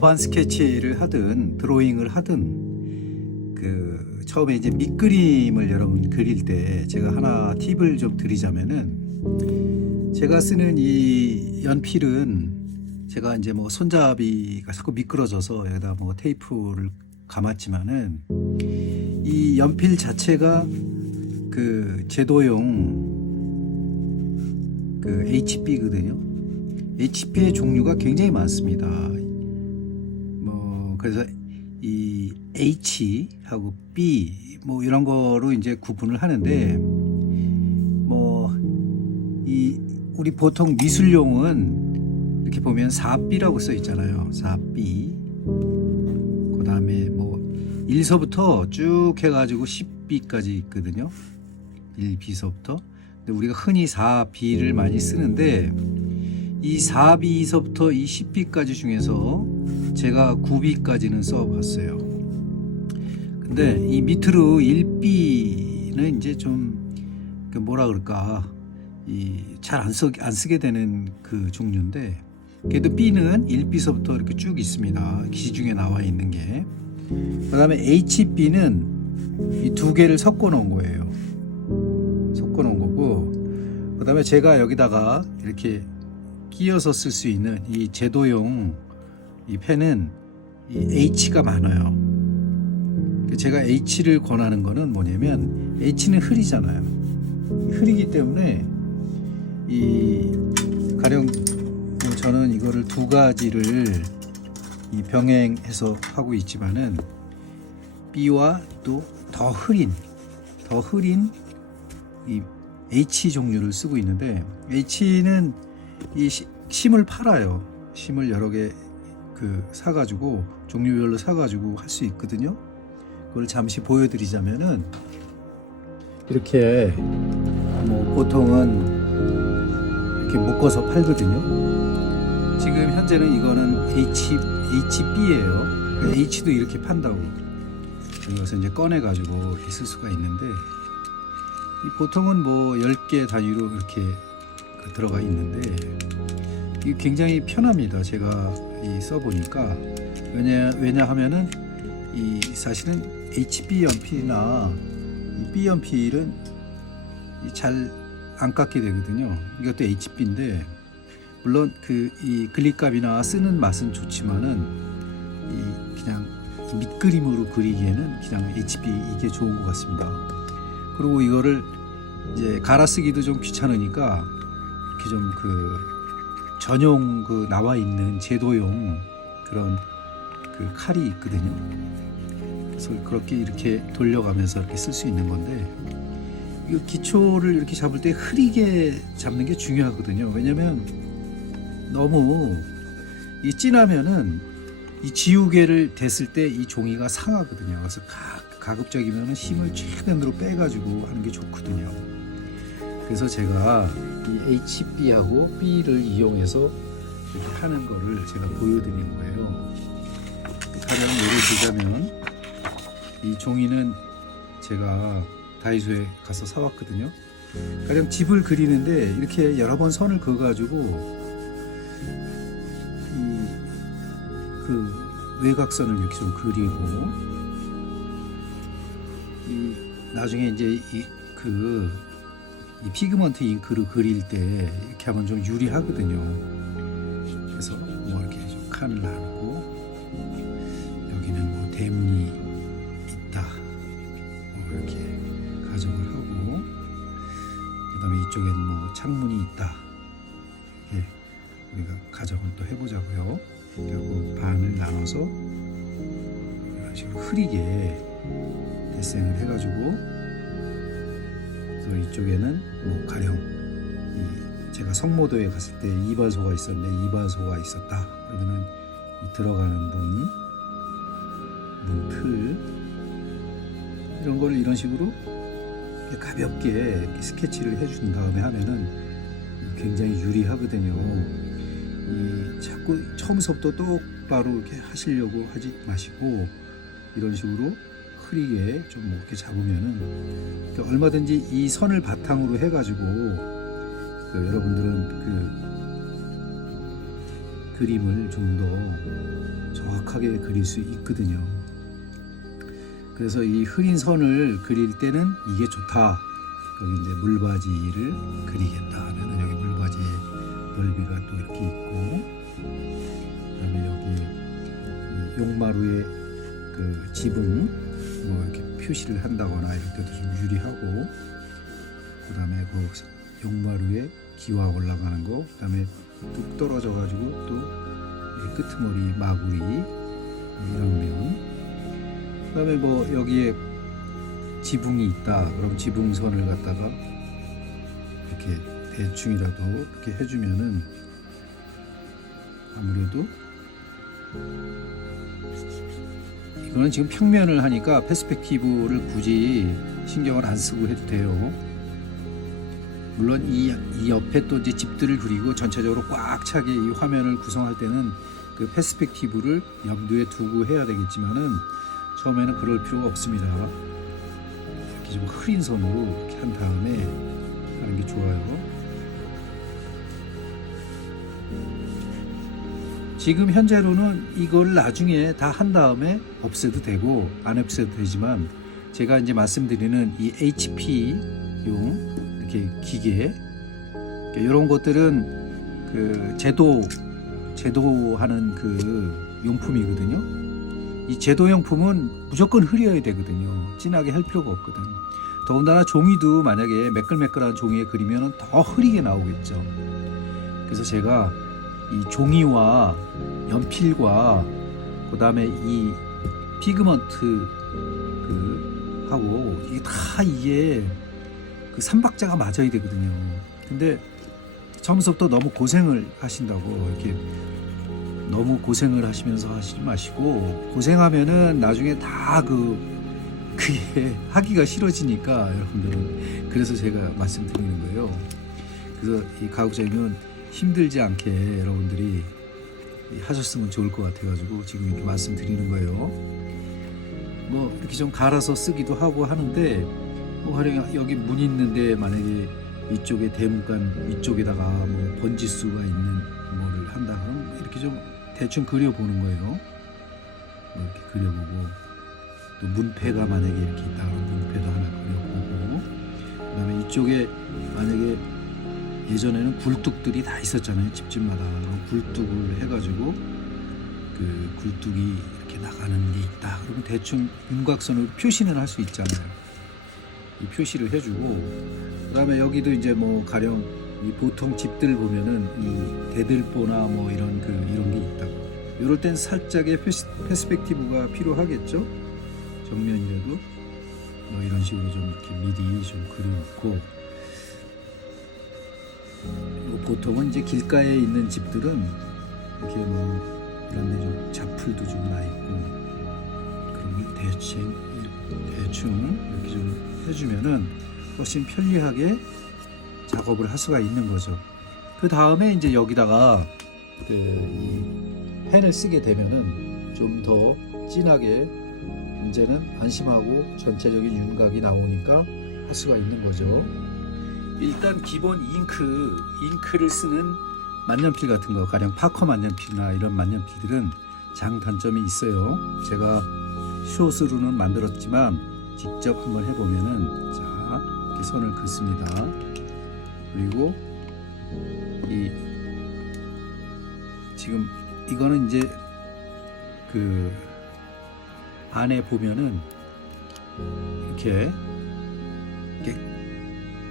어반 스케치를 하든 드로잉을 하든 처음에 이제 밑그림을 여러분 그릴 때 제가 하나 팁을 좀 드리자면은, 제가 쓰는 이 연필은 제가 이제 뭐 손잡이가 자꾸 미끄러져서 여기다 뭐 테이프를 감았지만은, 이 연필 자체가 그 제도용 HB거든요. HB의 종류가 굉장히 많습니다. 뭐 그래서 이 H하고 B 뭐 이런 거로 이제 구분을 하는데, 뭐 이 우리 보통 미술용은 이렇게 보면 4B라고 써 있잖아요. 4B. 그다음에 뭐 1서부터 쭉 해가지고 10B까지 있거든요. 1B서부터. 근데 우리가 흔히 4B를 많이 쓰는데, 이 4B서부터 이 10B까지 중에서 제가 9B까지는 써봤어요. 근데 이 밑으로 1B는 이제 좀 뭐라 그럴까, 잘 안 쓰게 되는 그 종류인데, 그래도 B는 1B서부터 이렇게 쭉 있습니다. 시중에 나와 있는 게. 그 다음에 HB는 이 두 개를 섞어 놓은 거예요. 섞어 놓은 거고, 그 다음에 제가 여기다가 이렇게 끼워서 쓸 수 있는 이 제도용 이 펜은 이 H가 많아요. 제가 H를 권하는 거는 뭐냐면, H는 흐리잖아요. 흐리기 때문에 이 가령 저는 이거를 두 가지를 이 병행해서 하고 있지만은, B와 또 더 흐린 이 H 종류를 쓰고 있는데, H는 이 심을 팔아요. 심을 여러 개 사가지고 종류별로 사가지고 할 수 있거든요. 그걸 잠시 보여드리자면은, 이렇게 뭐 보통은 이렇게 묶어서 팔거든요. 지금 현재는 이거는 HB예요. H도 이렇게 판다고. 여기서 이제 꺼내가지고 이렇게 쓸 수가 있는데, 이 보통은 뭐 10개 단위로 이렇게 들어가 있는데, 이게 굉장히 편합니다. 제가 써보니까. 왜냐하면은 사실은 HB 연필이나 이 B 연필은 잘 안 깎게 되거든요. 이것도 HB인데, 물론 이 글리값이나 쓰는 맛은 좋지만은, 그냥 밑그림으로 그리기에는 그냥 HB 이게 좋은 것 같습니다. 그리고 이거를 이제 갈아 쓰기도 좀 귀찮으니까, 이렇게 좀 전용 나와 있는 제도용 그런 칼이 있거든요. 그래서 그렇게 이렇게 돌려가면서 이렇게 쓸 수 있는 건데, 이 기초를 이렇게 잡을 때 흐리게 잡는 게 중요하거든요. 왜냐면 너무 진하면은 이 지우개를 댔을 때 이 종이가 상하거든요. 그래서 가급적이면 힘을 최대한으로 빼가지고 하는 게 좋거든요. 그래서 제가 이 HB하고 B를 이용해서 이렇게 하는 거를 제가 보여드리는 거예요. 가령 예를 들자면, 이 종이는 제가 다이소에 가서 사왔거든요. 가령 집을 그리는데 이렇게 여러 번 선을 그어가지고 외곽선을 이렇게 좀 그리고, 나중에 이제 이 피그먼트 잉크를 그릴 때 이렇게 하면 좀 유리하거든요. 그래서 뭐 이렇게 좀 칸을 나누고, 여기는 뭐 대문이 있다, 뭐 이렇게 가정을 하고, 그다음에 이쪽에는 뭐 창문이 있다, 이렇게 우리가 가정을 또 해보자고요. 그리고 반을 나눠서 이런 식으로 흐리게 데생을 해가지고, 그래서 이쪽에는 뭐 가령 제가 성모도에 갔을 때 이발소가 있었는데, 이발소가 있었다 그러면은 들어가는 문 틀, 이런 걸 이런 식으로 가볍게 이렇게 스케치를 해준 다음에 하면은 굉장히 유리하거든요. 자꾸 처음부터 똑바로 이렇게 하시려고 하지 마시고, 이런 식으로 흐리게 좀 이렇게 잡으면은, 얼마든지 이 선을 바탕으로 해가지고 여러분들은 그림을 좀 더 정확하게 그릴 수 있거든요. 그래서 이 흐린 선을 그릴 때는 이게 좋다. 여기 이제 물바지를 그리겠다 하면은 여기 물바지의 넓이가 또 이렇게 있고, 그다음에 여기 이 용마루의 그 지붕 뭐 이렇게 표시를 한다거나 이럴 때도 좀 유리하고, 그다음에 그 용마루에 기와 올라가는 거, 그다음에 뚝 떨어져 가지고 또 끄트머리 마구리 이런 면, 그다음에 뭐 여기에 지붕이 있다. 그럼 지붕선을 갖다가 이렇게 대충이라도 이렇게 해주면은 아무래도 이거는 지금 평면을 하니까 페스펙티브를 굳이 신경을 안 쓰고 해도 돼요. 물론 이 옆에 또 이제 집들을 그리고 전체적으로 꽉 차게 이 화면을 구성할 때는 그 페스펙티브를 염두에 두고 해야 되겠지만은 처음에는 그럴 필요가 없습니다. 이렇게 좀 흐린 선으로 이렇게 한 다음에 하는 게 좋아요. 지금 현재로는 이걸 나중에 다 한 다음에 없애도 되고 안 없애도 되지만, 제가 이제 말씀드리는 이 HP용 이렇게 기계, 이런 것들은 그 제도하는 그 용품이거든요. 이 제도용품은 무조건 흐려야 되거든요. 진하게 할 필요가 없거든. 더군다나 종이도 만약에 매끌매끌한 종이에 그리면 더 흐리게 나오겠죠. 그래서 제가 이 종이와 연필과 그 다음에 이 피그먼트 그 하고 이게 그 삼박자가 맞아야 되거든요. 근데 처음부터 너무 고생을 하신다고 이렇게 너무 고생을 하시면서 하시지 마시고, 고생하면은 나중에 다 그게 하기가 싫어지니까 여러분들은, 그래서 제가 말씀드리는 거예요. 그래서 이 가급적이면 힘들지 않게 여러분들이 하셨으면 좋을 것 같아가지고 지금 이렇게 말씀드리는 거예요. 뭐 이렇게 좀 갈아서 쓰기도 하고 하는데, 뭐 가령 여기 문 있는데 만약에 이쪽에 대문간 위쪽에다가 뭐 번지수가 있는 뭐를 한다 그러면 이렇게 좀 대충 그려보는 거예요. 뭐 이렇게 그려보고, 또 문패가 만약에 이렇게 있다 그러면 문패도 하나 그려보고, 그 다음에 이쪽에 만약에 예전에는 굴뚝들이 다 있었잖아요. 집집마다. 굴뚝을 해가지고 그 굴뚝이 이렇게 나가는 게 있다 그러면 대충 윤곽선으로 표시는 할 수 있잖아요. 이 표시를 해주고, 그 다음에 여기도 이제 뭐 가령 이 보통 집들 보면은 이 대들보나 뭐 이런 이런 게 있다고, 이럴 땐 살짝의 페스펙티브가 필요하겠죠. 정면이라도 뭐 이런 식으로 좀 이렇게 미리 좀 그려놓고, 보통은 이제 길가에 있는 집들은 이렇게 뭐 이런 데 좀 자풀도 좀 나 있고, 그런 걸 대충 이렇게 좀 해주면은 훨씬 편리하게 작업을 할 수가 있는 거죠. 그 다음에 이제 여기다가 이 펜을 쓰게 되면은 좀 더 진하게 이제는 안심하고 전체적인 윤곽이 나오니까 할 수가 있는 거죠. 일단 기본 잉크를 쓰는 만년필 같은 거, 가령 파커 만년필이나 이런 만년필들은 장단점이 있어요. 제가 숏으로는 만들었지만 직접 한번 해보면은, 자 이렇게 선을 긋습니다. 그리고 지금 이거는 이제 그 안에 보면은 이렇게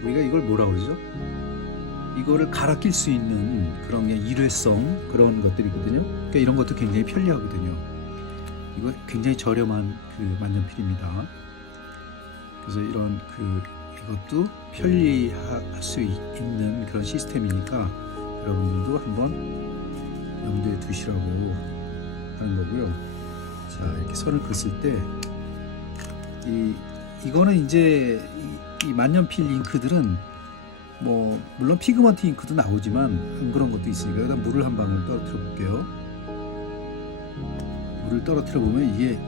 우리가 이걸 뭐라 그러죠? 이거를 갈아 낄 수 있는 그런 게 일회성 그런 것들이거든요. 그러니까 이런 것도 굉장히 편리하거든요. 이거 굉장히 저렴한 그 만년필입니다. 그래서 이런 이것도 편리할 수 있는 그런 시스템이니까 여러분들도 한번 염두에 두시라고 하는 거고요. 자 이렇게 선을 긋을 때 이거는 이제 이 만년필 잉크들은 뭐 물론 피그먼트 잉크도 나오지만 안 그런 것도 있으니까 일단 물을 한 방울 떨어뜨려 볼게요. 물을 떨어뜨려 보면 이게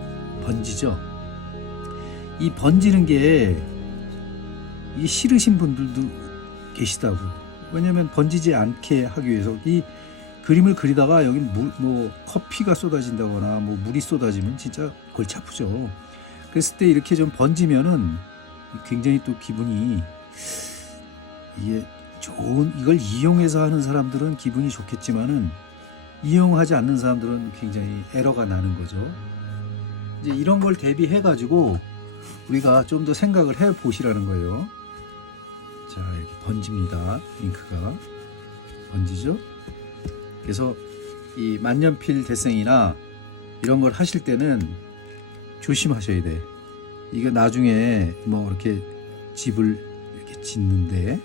번지죠. 이 번지는 게 이 싫으신 분들도 계시다고. 왜냐하면 번지지 않게 하기 위해서 이 그림을 그리다가 여기 뭐 커피가 쏟아진다거나 뭐 물이 쏟아지면 진짜 골치 아프죠. 그랬을 때 이렇게 좀 번지면은 굉장히 또 기분이 이게 이걸 이용해서 하는 사람들은 기분이 좋겠지만은 이용하지 않는 사람들은 굉장히 에러가 나는 거죠. 이제 이런 걸 대비해 가지고 우리가 좀 더 생각을 해 보시라는 거예요. 자, 이렇게 번집니다. 잉크가 번지죠. 그래서 이 만년필 데생이나 이런 걸 하실 때는 조심하셔야 돼. 이게 나중에 뭐 이렇게 집을 이렇게 짓는데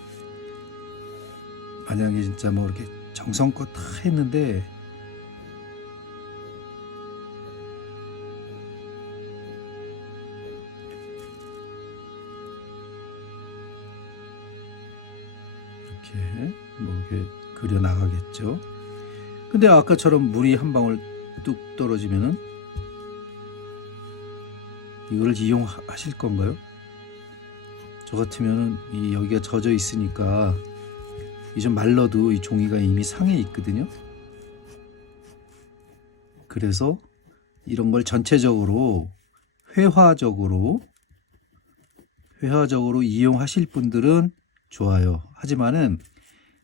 만약에 진짜 뭐 이렇게 정성껏 다 했는데 이렇게 뭐 이렇게 그려 나가겠죠. 근데 아까처럼 물이 한 방울 뚝 떨어지면은 이거를 이용하실 건가요? 저 같으면은 이 여기가 젖어 있으니까 이 좀 말라도 이 종이가 이미 상해 있거든요. 그래서 이런 걸 전체적으로 회화적으로 이용하실 분들은 좋아요. 하지만은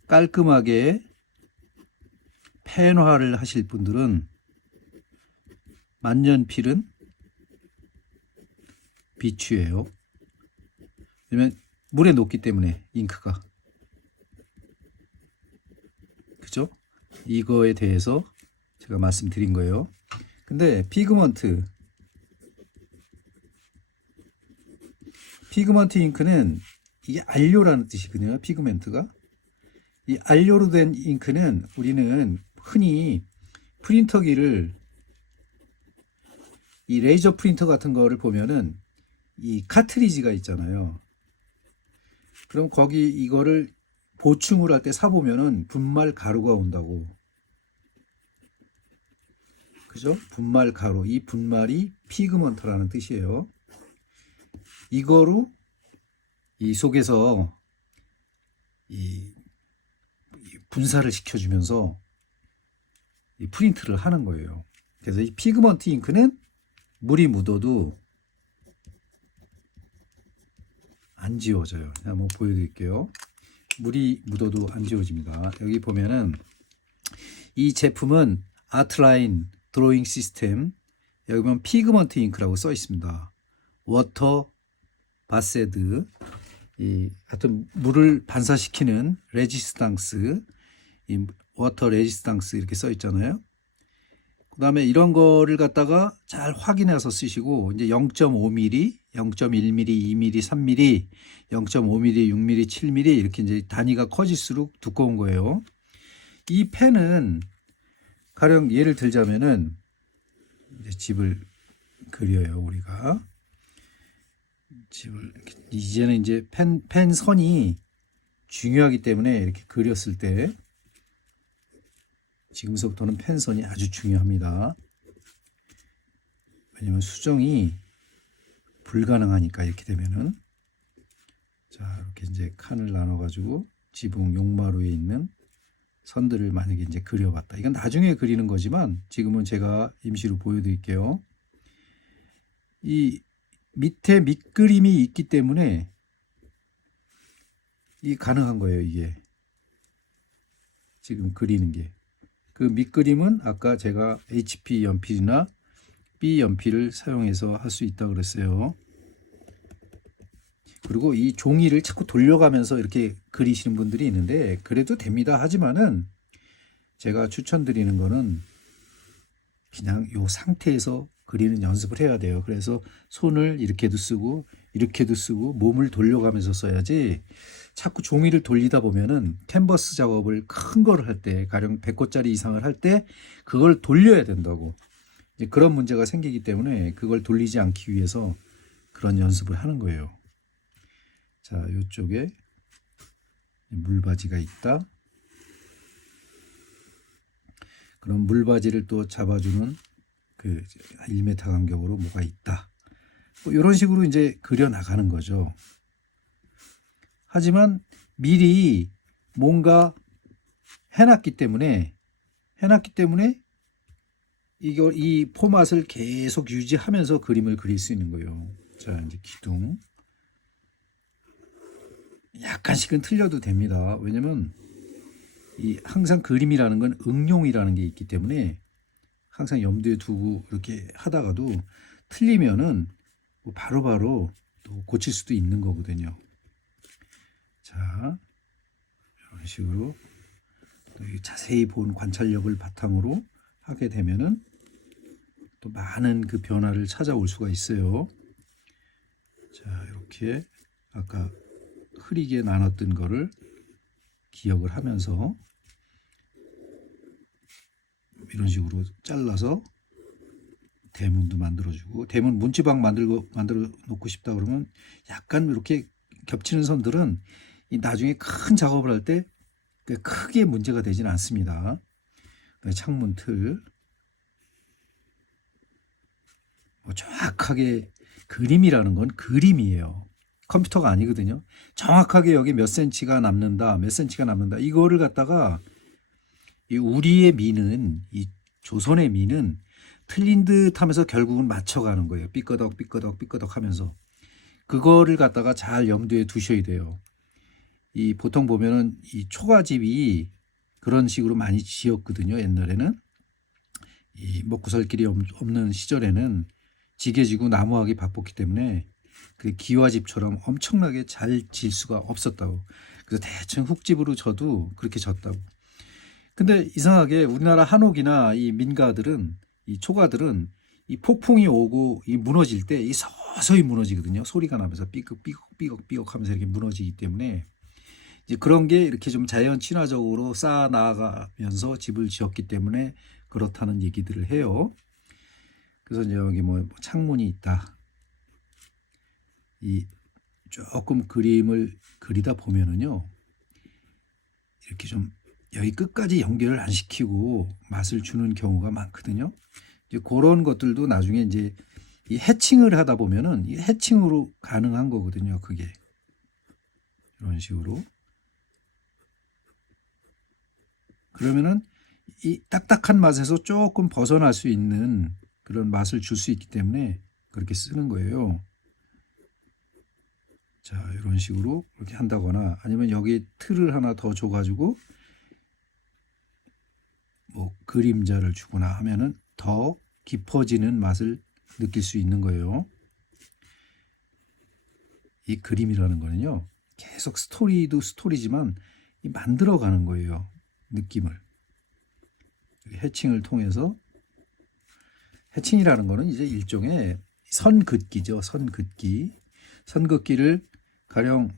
깔끔하게 펜화를 하실 분들은 만년필은 비추예요. 왜냐면 물에 녹기 때문에 잉크가. 그죠? 이거에 대해서 제가 말씀드린 거예요. 근데 피그먼트 잉크는 이게 안료라는 뜻이거든요. 피그멘트가. 이 안료로 된 잉크는 우리는 흔히 프린터기를 이 레이저 프린터 같은 거를 보면은 이 카트리지가 있잖아요. 그럼 거기 이거를 보충을 할 때 사보면은 분말 가루가 온다고. 그죠? 분말 가루. 이 분말이 피그먼트라는 뜻이에요. 이거로 이 속에서 이 분사를 시켜주면서 이 프린트를 하는 거예요. 그래서 이 피그먼트 잉크는 물이 묻어도 안 지워져요. 한번 보여드릴게요. 물이 묻어도 안 지워집니다. 여기 보면은 이 제품은 아트라인 드로잉 시스템, 여기 보면 피그먼트 잉크라고 써 있습니다. 워터 바세드, 하여튼 물을 반사시키는 레지스탕스, 이 워터 레지스탕스 이렇게 써 있잖아요. 그 다음에 이런 거를 갖다가 잘 확인해서 쓰시고, 이제 0.5mm, 0.1mm, 2mm, 3mm, 0.5mm, 6mm, 7mm 이렇게 이제 단위가 커질수록 두꺼운 거예요. 이 펜은 가령 예를 들자면은 이제 집을 그려요. 우리가 집을 이제는 이제 펜 선이 중요하기 때문에 이렇게 그렸을 때 지금서부터는 펜선이 아주 중요합니다. 왜냐면 수정이 불가능하니까 이렇게 되면은. 자, 이렇게 이제 칸을 나눠 가지고 지붕 용마루에 있는 선들을 만약에 이제 그려봤다. 이건 나중에 그리는 거지만 지금은 제가 임시로 보여드릴게요. 이 밑에 밑그림이 있기 때문에 이 가능한 거예요. 이게 지금 그리는 게. 그 밑그림은 아까 제가 HP 연필이나 B 연필을 사용해서 할 수 있다고 그랬어요. 그리고 이 종이를 자꾸 돌려가면서 이렇게 그리시는 분들이 있는데 그래도 됩니다. 하지만은 제가 추천드리는 거는 그냥 이 상태에서 그리는 연습을 해야 돼요. 그래서 손을 이렇게도 쓰고 이렇게도 쓰고 몸을 돌려가면서 써야지, 자꾸 종이를 돌리다 보면은 캔버스 작업을 큰 거를 할 때, 가령 100호짜리 이상을 할 때 그걸 돌려야 된다고. 이제 그런 문제가 생기기 때문에 그걸 돌리지 않기 위해서 그런 연습을 하는 거예요. 자, 이쪽에 물바지가 있다. 그럼 물바지를 또 잡아주는 그 1m 간격으로 뭐가 있다. 뭐 이런 식으로 이제 그려 나가는 거죠. 하지만 미리 뭔가 해놨기 때문에 해놨기 때문에 이걸 이 포맷을 계속 유지하면서 그림을 그릴 수 있는 거예요. 자, 이제 기둥. 약간씩은 틀려도 됩니다. 왜냐면 이 항상 그림이라는 건 응용이라는 게 있기 때문에 항상 염두에 두고 이렇게 하다가도 틀리면은 뭐 바로바로 또 고칠 수도 있는 거거든요. 자, 이런 식으로 또 자세히 본 관찰력을 바탕으로 하게 되면은 또 많은 그 변화를 찾아올 수가 있어요. 자, 이렇게 아까 흐리게 나눴던 거를 기억을 하면서 이런 식으로 잘라서 대문도 만들어주고, 대문 문지방 만들어 놓고 싶다 그러면 약간 이렇게 겹치는 선들은 나중에 큰 작업을 할 때 크게 문제가 되지는 않습니다. 창문 틀 정확하게 그림이라는 건 그림이에요. 컴퓨터가 아니거든요. 정확하게 여기 몇 센치가 남는다, 몇 센치가 남는다. 이거를 갖다가 우리의 미는, 이 조선의 미는 틀린 듯 하면서 결국은 맞춰가는 거예요. 삐끄덕 삐끄덕 삐끄덕 하면서. 그거를 갖다가 잘 염두에 두셔야 돼요. 이 보통 보면은 이 초가집이 그런 식으로 많이 지었거든요. 옛날에는. 이 먹고 살 길이 없는 시절에는 지게지고 나무하기 바빴기 때문에 그 기와집처럼 엄청나게 잘 질 수가 없었다고. 그래서 대충 흙집으로 져도 그렇게 졌다고. 근데 이상하게 우리나라 한옥이나 이 민가들은, 이 초가들은 이 폭풍이 오고 이 무너질 때 이 서서히 무너지거든요. 소리가 나면서 삐걱 하면서 이렇게 무너지기 때문에 이제 그런 게 이렇게 좀 자연 친화적으로 쌓아 나가면서 집을 지었기 때문에 그렇다는 얘기들을 해요. 그래서 이제 여기 뭐 창문이 있다. 이 조금 그림을 그리다 보면은요, 이렇게 좀 여기 끝까지 연결을 안 시키고 맛을 주는 경우가 많거든요. 이제 그런 것들도 나중에 이제 이 해칭을 하다 보면은 이 해칭으로 가능한 거거든요. 그게 이런 식으로. 그러면은 이 딱딱한 맛에서 조금 벗어날 수 있는 그런 맛을 줄 수 있기 때문에 그렇게 쓰는 거예요. 자, 이런 식으로 이렇게 한다거나 아니면 여기 틀을 하나 더 줘가지고 뭐 그림자를 주거나 하면은 더 깊어지는 맛을 느낄 수 있는 거예요. 이 그림이라는 거는요, 계속 스토리도 스토리지만 이 만들어가는 거예요. 느낌을. 해칭을 통해서. 해칭이라는 거는 이제 일종의 선긋기죠. 선긋기. 선긋기를 가령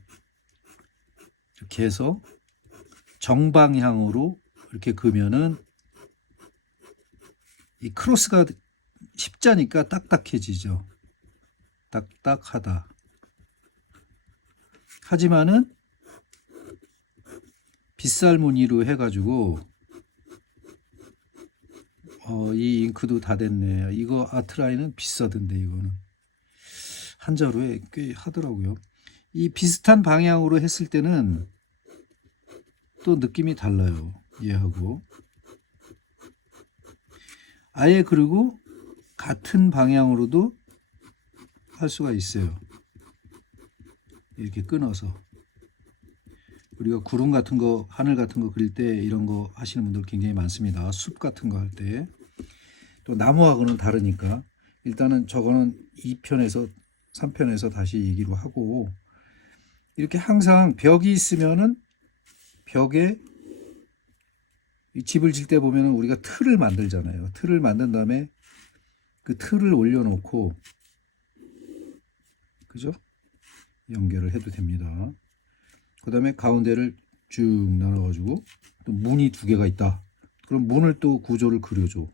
이렇게 해서 정방향으로 이렇게 그으면은 이 크로스가 십자니까 딱딱해지죠. 딱딱하다. 하지만은 빗살 무늬로 해가지고 이 잉크도 다 됐네. 이거 아트라인은 비싸던데 이거는 한 자루에 꽤 하더라고요. 이 비슷한 방향으로 했을 때는 또 느낌이 달라요. 얘하고 아예 그리고 같은 방향으로도 할 수가 있어요. 이렇게 끊어서. 우리가 구름 같은 거, 하늘 같은 거 그릴 때 이런 거 하시는 분들 굉장히 많습니다. 숲 같은 거 할 때. 또 나무하고는 다르니까 일단은 저거는 2편에서 3편에서 다시 얘기로 하고, 이렇게 항상 벽이 있으면은 벽에 이 집을 질 때 보면은 우리가 틀을 만들잖아요. 틀을 만든 다음에 그 틀을 올려놓고, 그죠? 연결을 해도 됩니다. 그 다음에 가운데를 쭉 나눠가지고 또 문이 두 개가 있다. 그럼 문을 또 구조를 그려줘.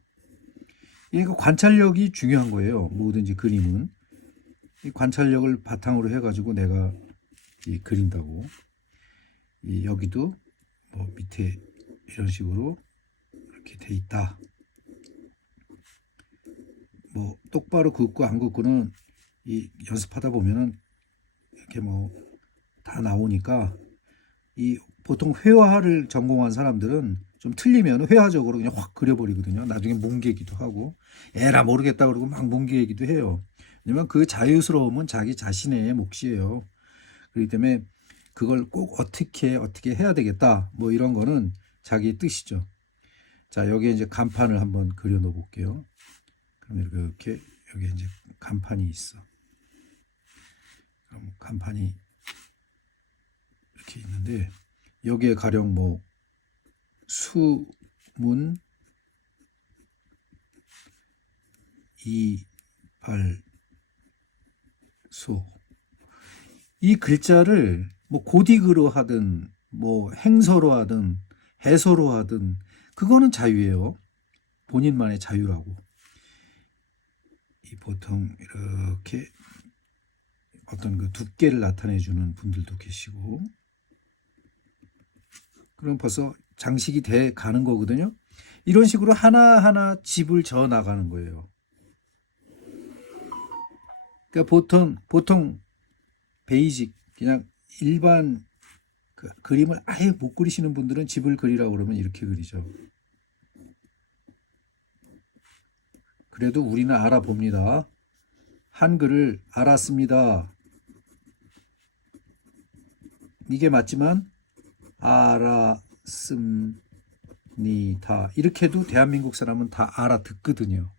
그러니까 관찰력이 중요한 거예요. 뭐든지 그림은. 이 관찰력을 바탕으로 해가지고 내가 그린다고. 여기도 뭐 밑에 이런 식으로 이렇게 돼 있다. 뭐 똑바로 긋고 안 긋고는 이 연습하다 보면은 이렇게 뭐 다 나오니까, 이 보통 회화를 전공한 사람들은 좀 틀리면 회화적으로 그냥 확 그려버리거든요. 나중에 뭉개기도 하고 에라 모르겠다 그러고 막 뭉개기도 해요. 왜냐면 그 자유스러움은 자기 자신의 몫이에요. 그렇기 때문에 그걸 꼭 어떻게 해야 되겠다 뭐 이런 거는 자기의 뜻이죠. 자, 여기에 이제 간판을 한번 그려 놓어 볼게요. 그럼 이렇게 여기 이제 간판이 있어. 그럼 간판이 이렇게 있는데 여기에 가령 뭐 수문 이발소 이 글자를 뭐 고딕으로 하든 뭐 행서로 하든 해서로 하든 그거는 자유예요. 본인만의 자유라고. 이 보통 이렇게 어떤 그 두께를 나타내 주는 분들도 계시고 그럼 벌써 장식이 돼 가는 거거든요. 이런 식으로 하나하나 집을 져 나가는 거예요. 그러니까 보통 베이직 그냥 일반 그 그림을 아예 못 그리시는 분들은 집을 그리라고 그러면 이렇게 그리죠. 그래도 우리는 알아봅니다. 한글을 알았습니다. 이게 맞지만 알았습니다. 이렇게 해도 대한민국 사람은 다 알아듣거든요.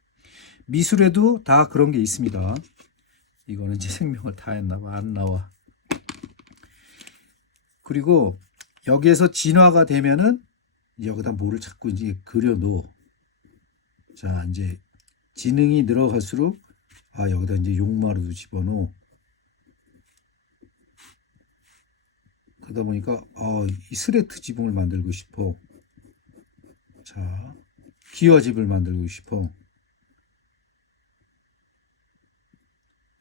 미술에도 다 그런 게 있습니다. 이거는 제 생명을 다했나 봐. 안 나와. 그리고 여기에서 진화가 되면은 여기다 뭐를 자꾸 이제 그려 놓어. 자, 이제 지능이 늘어갈수록 여기다 이제 용마루도 집어넣어. 그러다 보니까 이 스레트 지붕을 만들고 싶어. 자, 기와집을 만들고 싶어.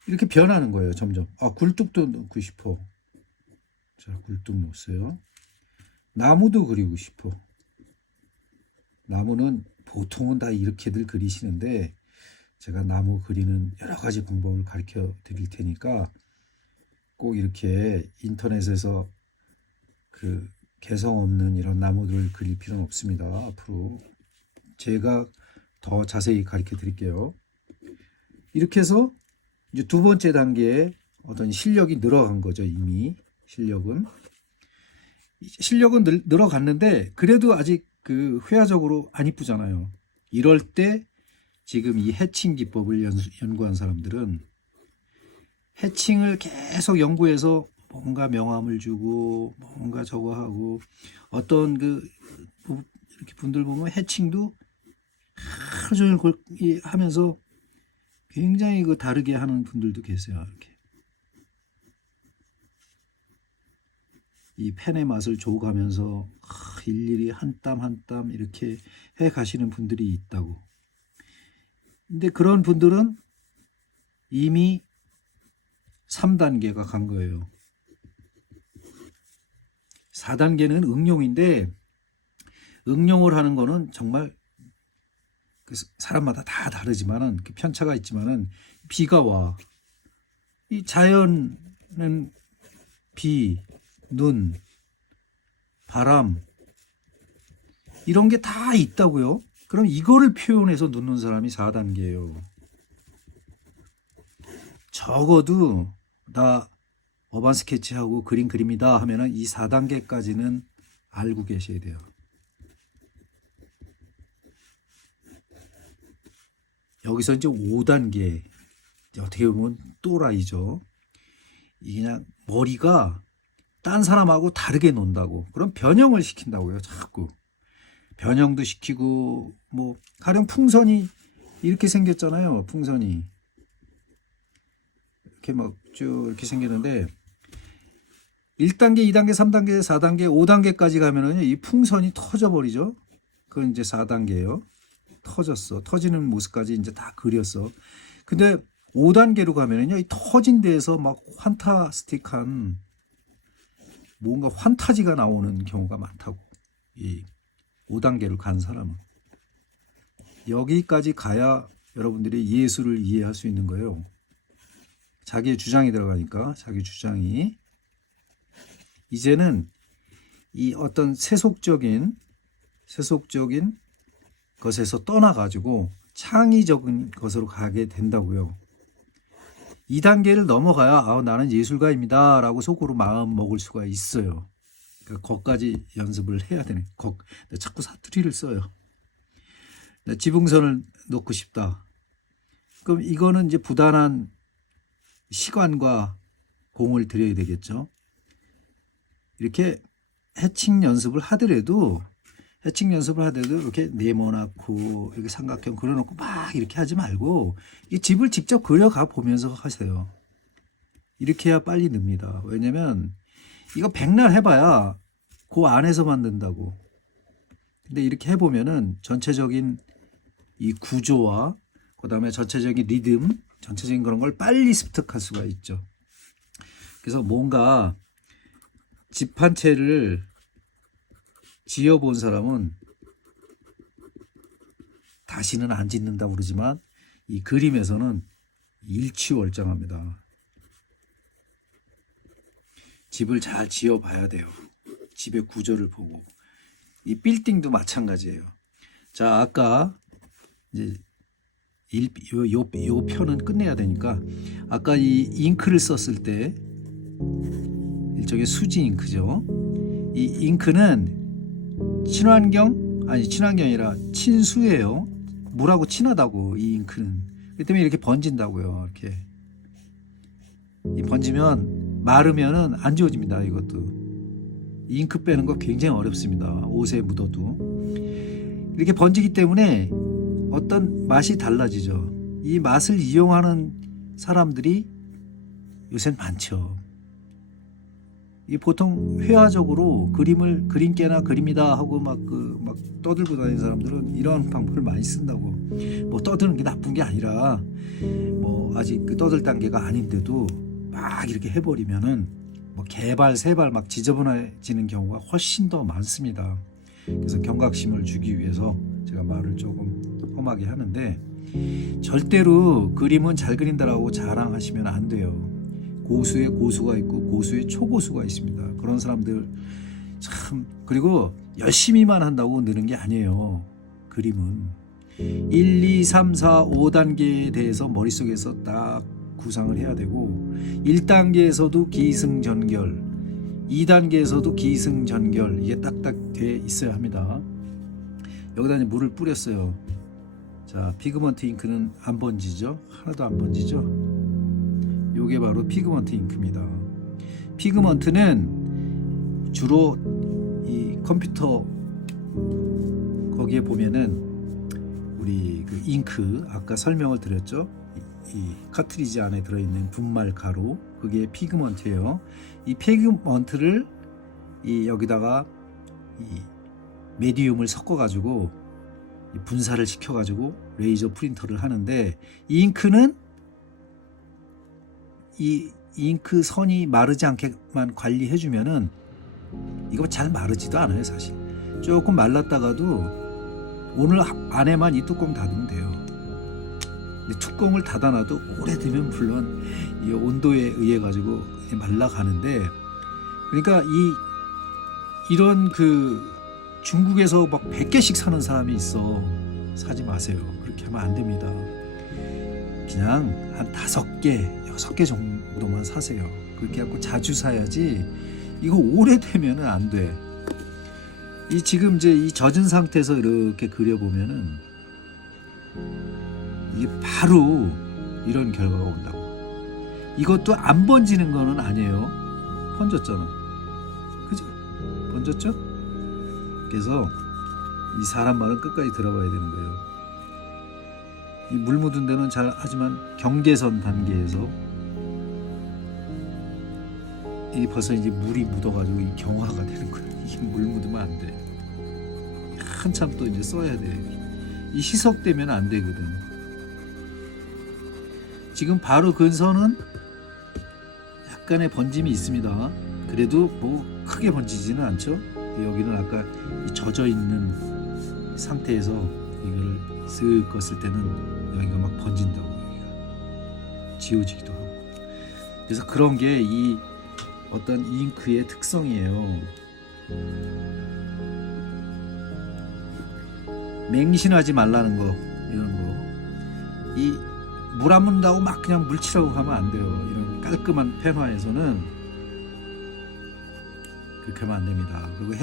이렇게 변하는 거예요, 점점. 굴뚝도 넣고 싶어. 자, 굴뚝 넣었어요. 나무도 그리고 싶어. 나무는 보통은 다 이렇게들 그리시는데 제가 나무 그리는 여러 가지 방법을 가르쳐 드릴 테니까 꼭 이렇게 인터넷에서 그 개성 없는 이런 나무들을 그릴 필요는 없습니다. 앞으로 제가 더 자세히 가르쳐 드릴게요. 이렇게 해서 이제 두 번째 단계에 어떤 실력이 늘어간 거죠. 이미 실력은 늘어갔는데 그래도 아직 그 회화적으로 안 이쁘잖아요. 이럴 때 지금 이 해칭 기법을 연구한 사람들은 해칭을 계속 연구해서 뭔가 명암을 주고 뭔가 저거 하고 어떤 그 이렇게 분들 보면 해칭도 하루 종일 하면서 굉장히 그 다르게 하는 분들도 계세요. 이렇게 이 펜의 맛을 줘가면서 일일이 한 땀 한 땀 이렇게 해 가시는 분들이 있다고. 근데 그런 분들은 이미 3단계가 간 거예요. 4단계는 응용인데 응용을 하는 거는 정말 그 사람마다 다 다르지만은 그 편차가 있지만은 비가 와. 이 자연은 비, 눈, 바람 이런 게 다 있다고요. 그럼 이거를 표현해서 놓는 사람이 4단계예요. 적어도 나 어반 스케치하고 그림 그립니다 하면은 이 4단계까지는 알고 계셔야 돼요. 여기서 이제 5단계 어떻게 보면 또라이죠. 이게 그냥 머리가 딴 사람하고 다르게 논다고. 그럼 변형을 시킨다고요. 자꾸 변형도 시키고 뭐 가령 풍선이 이렇게 생겼잖아요. 풍선이 이렇게 막 쭉 이렇게 생겼는데 1단계, 2단계, 3단계, 4단계, 5단계까지 가면은 이 풍선이 터져버리죠. 그건 이제 4단계예요. 터졌어. 터지는 모습까지 이제 다 그렸어. 근데 5단계로 가면은요, 이 터진 데에서 막 환타스틱한 뭔가 환타지가 나오는 경우가 많다고. 이 5단계를 간 사람은. 여기까지 가야 여러분들이 예술을 이해할 수 있는 거예요. 자기의 주장이 들어가니까, 자기 주장이. 이제는 이 어떤 세속적인 세속적인 것에서 떠나가지고 창의적인 것으로 가게 된다고요. 2단계를 넘어가야 나는 예술가입니다 라고 속으로 마음 먹을 수가 있어요. 그러니까 거기까지 연습을 해야 되는. 자꾸 사투리를 써요. 지붕선을 놓고 싶다. 그럼 이거는 이제 부단한 시간과 공을 들여야 되겠죠. 이렇게 해칭 연습을 하더라도 이렇게 네모나고 이렇게 삼각형 그려놓고 막 이렇게 하지 말고 이 집을 직접 그려가 보면서 하세요. 이렇게 해야 빨리 늡니다. 왜냐면 이거 백날 해봐야 그 안에서만 는다고. 근데 이렇게 해보면은 전체적인 이 구조와 그 다음에 전체적인 리듬, 전체적인 그런 걸 빨리 습득할 수가 있죠. 그래서 뭔가 집 한 채를 지어본 사람은 다시는 안 짓는다고 그러지만 이 그림에서는 일취월장합니다. 집을 잘 지어봐야 돼요. 집의 구조를 보고. 이 빌딩도 마찬가지예요. 자, 아까 이제 요 편은 끝내야 되니까 아까 이 잉크를 썼을 때 일종의 수지 잉크죠. 이 잉크는 친환경이 아니라 친수예요. 물하고 친하다고 이 잉크는. 그렇기 때문에 이렇게 번진다고요. 이렇게 이 번지면 마르면은 안 지워집니다. 이것도 잉크 빼는 거 굉장히 어렵습니다. 옷에 묻어도 이렇게 번지기 때문에 어떤 맛이 달라지죠. 이 맛을 이용하는 사람들이 요새는 많죠. 이 보통 회화적으로 그림께나 그림이다 하고 막 떠들고 다니는 사람들은 이런 방법을 많이 쓴다고. 뭐 떠드는 게 나쁜 게 아니라 뭐 아직 그 떠들 단계가 아닌데도 막 이렇게 해버리면은 뭐 개발 세발 막 지저분해지는 경우가 훨씬 더 많습니다. 그래서 경각심을 주기 위해서 제가 말을 조금 험하게 하는데 절대로 그림은 잘 그린다라고 자랑하시면 안 돼요. 고수의 고수가 있고 고수의 초고수가 있습니다. 그런 사람들 참. 그리고 열심히만 한다고 느는 게 아니에요. 그림은 1, 2, 3, 4, 5단계에 대해서 머릿속에서 딱 구상을 해야 되고 1단계에서도 기승전결, 2단계에서도 기승전결 이게 딱딱 돼 있어야 합니다. 여기다 이제 물을 뿌렸어요. 자, 피그먼트 잉크는 안 번지죠? 하나도 안 번지죠? 요게 바로 피그먼트 잉크입니다. 피그먼트는 주로 이 컴퓨터 거기에 보면은 우리 그 잉크 아까 설명을 드렸죠. 이 카트리지 안에 들어있는 분말 가루 그게 피그먼트예요. 이 피그먼트를 여기다가 이 메디움을 섞어가지고 분사를 시켜가지고 레이저 프린터를 하는데 이 잉크는 이 잉크 선이 마르지 않게만 관리해주면은 이거 잘 마르지도 않아요. 사실 조금 말랐다가도 오늘 안에만 이 뚜껑 닫으면 돼요. 근데 뚜껑을 닫아놔도 오래 두면 물론 이 온도에 의해 가지고 말라가는데 그러니까 이런 그 중국에서 막 100개씩 사는 사람이 있어. 사지 마세요. 그렇게 하면 안 됩니다. 그냥 한 5개, 6개 정도만 사세요. 그렇게 하고 자주 사야지 이거 오래되면은 안 돼. 이 지금 이제 이 젖은 상태에서 이렇게 그려보면은 이게 바로 이런 결과가 온다고. 이것도 안 번지는 거는 아니에요. 번졌잖아. 그죠? 번졌죠? 그래서 이 사람 말은 끝까지 들어봐야 되는 거예요. 이 물 묻은 데는 잘 하지만 경계선 단계에서 이 벌써 이제 물이 묻어가지고 이 경화가 되는 거예요. 이게 물 묻으면 안 돼. 한참 또 이제 써야 돼. 이 희석되면 안 되거든. 지금 바로 근선은 약간의 번짐이 있습니다. 그래도 뭐 크게 번지지는 않죠. 여기는 아까 이 젖어 있는 상태에서 이걸 쓱 껐을 때는 여기가 막 번진다고. 여기가 지워지기도 하고. 그래서 그런 게 이 어떤 잉크의 특성이에요. 맹신하지 말라는 거, 이런 거. 이 물 안 묻는다고 막 그냥 물칠하고 가면 안 돼요. 이런 깔끔한 펜화에서는 그렇게 하면 안 됩니다. 그리고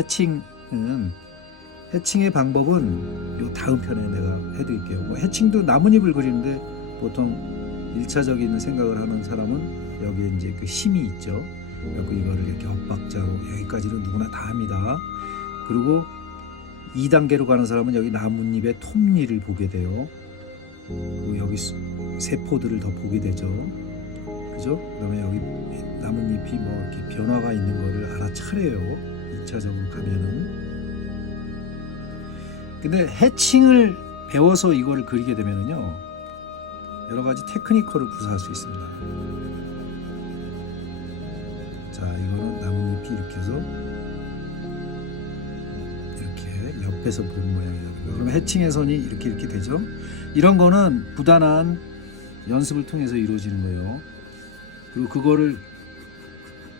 해칭의 방법은 요 다음 편에 내가 해드릴게요. 뭐 해칭도 나뭇잎을 그리는데 보통 1차적인 생각을 하는 사람은 여기에 이제 그 힘이 있죠. 그리고 이거를 이렇게 엇박자로 여기까지는 누구나 다 합니다. 그리고 2단계로 가는 사람은 여기 나뭇잎의 톱니를 보게 돼요. 그리고 여기 세포들을 더 보게 되죠. 그죠? 그다음에 여기 나뭇잎이 뭐 이렇게 변화가 있는 거를 알아차려요. 2차적으로 가면은. 근데 해칭을 배워서 이거를 그리게 되면은요, 여러 가지 테크니컬을 구사할 수 있습니다. 자, 이거는 나뭇잎이 이렇게 해서 이렇게 옆에서 본 모양이다. 그럼 해칭의 선이 이렇게 되죠. 이런 거는 부단한 연습을 통해서 이루어지는 거예요. 그리고 그거를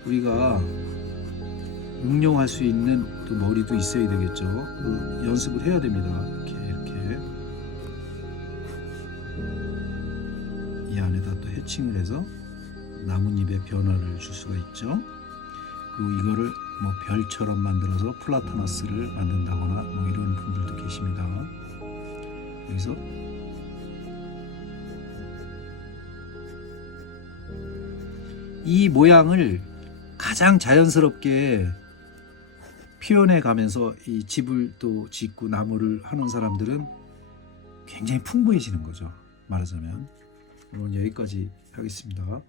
우리가 응용할 수 있는 또 머리도 있어야 되겠죠. 그 연습을 해야 됩니다. 이렇게 이 안에다 또 해칭을 해서 나뭇잎의 변화를 줄 수가 있죠. 그리고 이거를 뭐 별처럼 만들어서 플라타너스를 만든다거나 뭐 이런 분들도 계십니다. 여기서 이 모양을 가장 자연스럽게 표현해 가면서 이 집을 또 짓고 나무를 하는 사람들은 굉장히 풍부해지는 거죠. 말하자면. 오늘 여기까지 하겠습니다.